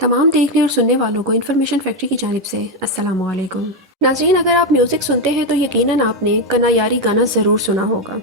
तमाम देखने और सुनने वालों को इन्फॉर्मेशन फैक्ट्री की जानिब से अस्सलाम वालेकुम। नाज़रीन, अगर आप म्यूज़िक सुनते हैं तो यकीनन आपने कनायारी गाना ज़रूर सुना होगा,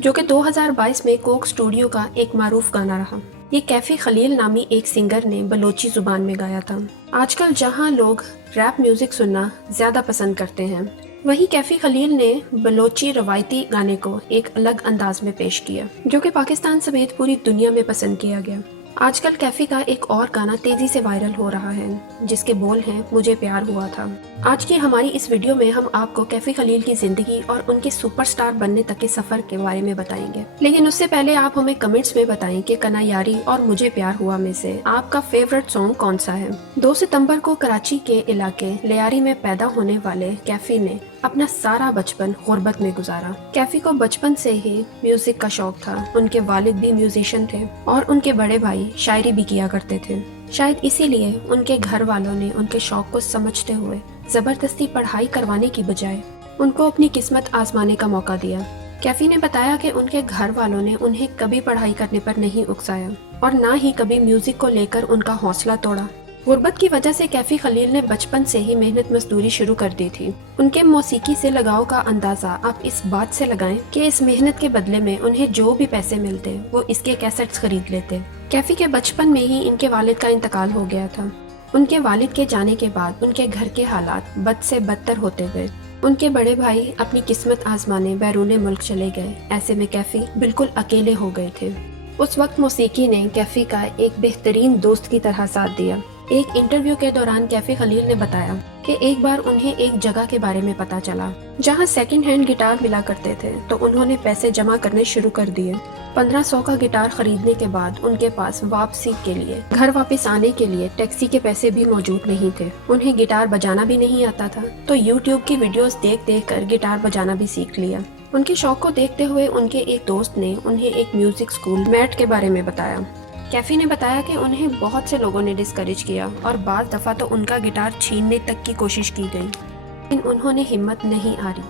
जो कि 2022 में कोक स्टूडियो का एक मारूफ गाना रहा। ये कैफ़ी खलील नामी एक सिंगर ने बलोची ज़ुबान में गाया था। आजकल जहाँ लोग रैप म्यूज़िक सुनना ज़्यादा पसंद करते हैं, वहीं कैफ़ी खलील ने बलोची रवायती गाने को एक अलग अंदाज में पेश किया, जो कि पाकिस्तान समेत पूरी दुनिया में पसंद किया गया। आजकल कैफ़ी का एक और गाना तेज़ी से वायरल हो रहा है, जिसके बोल हैं मुझे प्यार हुआ था। आज की हमारी इस वीडियो में हम आपको कैफ़ी खलील की ज़िंदगी और उनके सुपरस्टार बनने तक के सफ़र के बारे में बताएंगे। लेकिन उससे पहले आप हमें कमेंट्स में बताएं कि कनायारी और मुझे प्यार हुआ में से आपका फेवरेट सॉन्ग कौन सा है। 2 सितंबर को कराची के इलाके लियारी में पैदा होने वाले कैफ़ी ने अपना सारा बचपन गुर्बत में गुजारा। कैफ़ी को बचपन से ही म्यूजिक का शौक था। उनके वालिद भी म्यूजिशियन थे और उनके बड़े भाई शायरी भी किया करते थे। शायद इसीलिए उनके घर वालों ने उनके शौक को समझते हुए जबरदस्ती पढ़ाई करवाने की बजाय उनको अपनी किस्मत आजमाने का मौका दिया। कैफ़ी ने बताया कि उनके घर वालों ने उन्हें कभी पढ़ाई करने पर नहीं उकसाया और ना ही कभी म्यूजिक को लेकर उनका हौसला तोड़ा। गुर्बत की वजह से कैफ़ी खलील ने बचपन से ही मेहनत मजदूरी शुरू कर दी थी। उनके मौसीकी से लगाव का अंदाज़ा आप इस बात से लगाएं कि इस मेहनत के बदले में उन्हें जो भी पैसे मिलते वो इसके कैसेट्स खरीद लेते। कैफ़ी के बचपन में ही इनके वालिद का इंतकाल हो गया था। उनके वालिद के जाने के बाद उनके घर के हालात बद से बदतर होते गए। उनके बड़े भाई अपनी किस्मत आजमाने बैरून मुल्क चले गए। ऐसे में कैफ़ी बिल्कुल अकेले हो गए थे। उस वक्त मौसीकी ने कैफ़ी का एक बेहतरीन दोस्त की तरह साथ दिया। एक इंटरव्यू के दौरान कैफ़ी खलील ने बताया कि एक बार उन्हें एक जगह के बारे में पता चला जहां सेकंड हैंड गिटार मिला करते थे, तो उन्होंने पैसे जमा करने शुरू कर दिए। 1500 का गिटार खरीदने के बाद उनके पास वापसी के लिए, घर वापस आने के लिए टैक्सी के पैसे भी मौजूद नहीं थे। उन्हें गिटार बजाना भी नहीं आता था, तो यूट्यूब की वीडियोस देख देख कर गिटार बजाना भी सीख लिया। उनके शौक को देखते हुए उनके एक दोस्त ने उन्हें एक म्यूजिक स्कूल मैट के बारे में बताया। कैफ़ी ने बताया कि उन्हें बहुत से लोगों ने डिस्करेज किया और बाज़ दफ़ा तो उनका गिटार छीनने तक की कोशिश की गई, लेकिन उन्होंने हिम्मत नहीं हारी।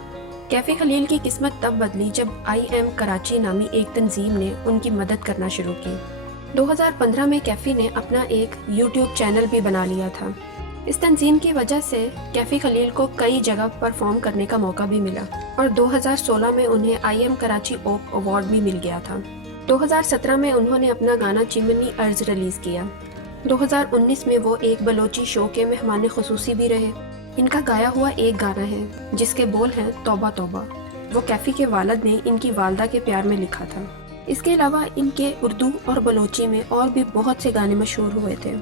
कैफ़ी खलील की किस्मत तब बदली जब IM कराची नामी एक तंजीम ने उनकी मदद करना शुरू की। 2015 में कैफ़ी ने अपना एक YouTube चैनल भी बना लिया था। इस तंजीम की वजह से कैफ़ी खलील को कई जगह परफॉर्म करने का मौका भी मिला और 2016 में उन्हें IM कराची ओप अवार्ड भी मिल गया था। 2017 में उन्होंने अपना गाना चिमनी अर्ज रिलीज़ किया। 2019 में वो एक बलोची शो के मेहमान खुसूसी भी रहे। इनका गाया हुआ एक गाना है जिसके बोल हैं तौबा तौबा। वो कैफ़ी के वालिद ने इनकी वालदा के प्यार में लिखा था। इसके अलावा इनके उर्दू और बलोची में और भी बहुत से गाने मशहूर हुए थे,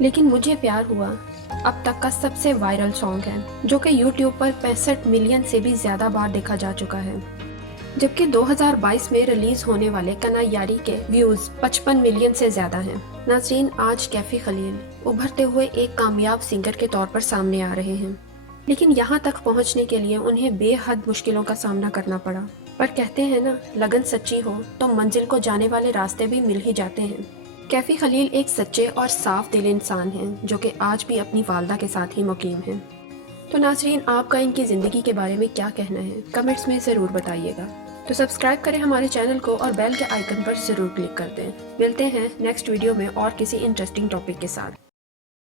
लेकिन मुझे प्यार हुआ अब तक का सबसे वायरल सॉन्ग है, जो कि यूट्यूब पर 65 मिलियन से भी ज़्यादा बार देखा जा चुका है। जबकि 2022 में रिलीज होने वाले कनायारी के व्यूज 55 मिलियन से ज्यादा हैं। नाज़रीन, आज कैफ़ी खलील उभरते हुए एक कामयाब सिंगर के तौर पर सामने आ रहे हैं, लेकिन यहाँ तक पहुँचने के लिए उन्हें बेहद मुश्किलों का सामना करना पड़ा। पर कहते हैं ना, लगन सच्ची हो तो मंजिल को जाने वाले रास्ते भी मिल ही जाते हैं। कैफ़ी खलील एक सच्चे और साफ दिल इंसान हैं, जो कि आज भी अपनी वालदा के साथ ही मुकीम हैं। तो नाज़रीन, आपका इनकी ज़िंदगी के बारे में क्या कहना है, कमेंट्स में ज़रूर बताइएगा। तो सब्सक्राइब करें हमारे चैनल को और बेल के आइकन पर ज़रूर क्लिक कर दें। मिलते हैं नेक्स्ट वीडियो में और किसी इंटरेस्टिंग टॉपिक के साथ।